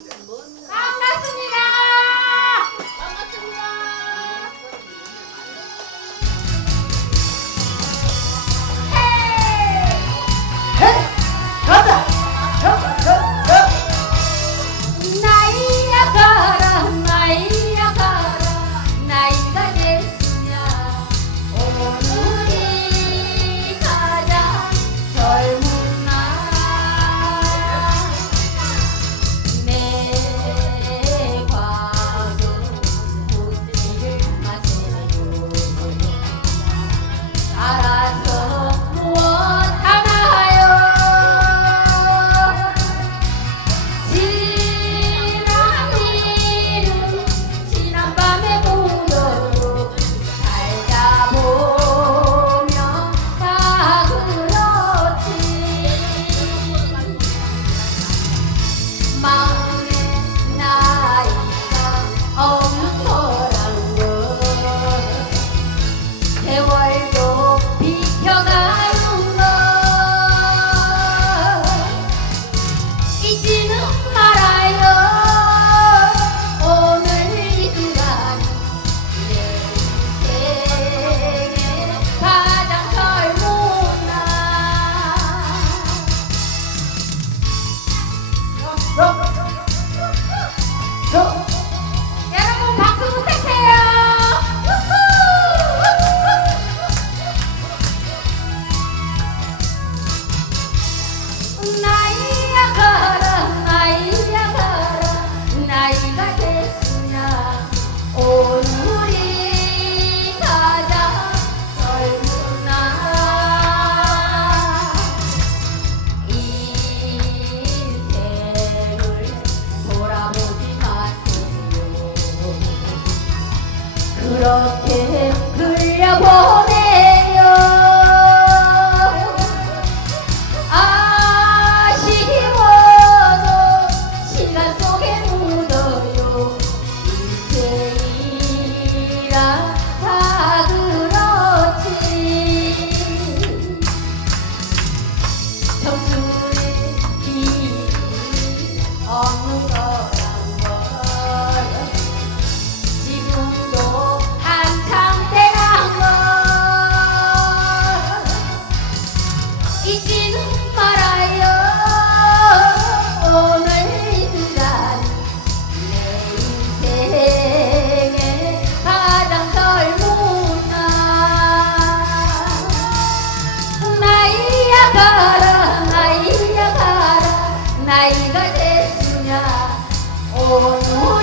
啊 나이가 허락, 나이가 됐으냐 오늘이 가자. 젊은아 인생을 돌아보지 마세요. 그렇게 我。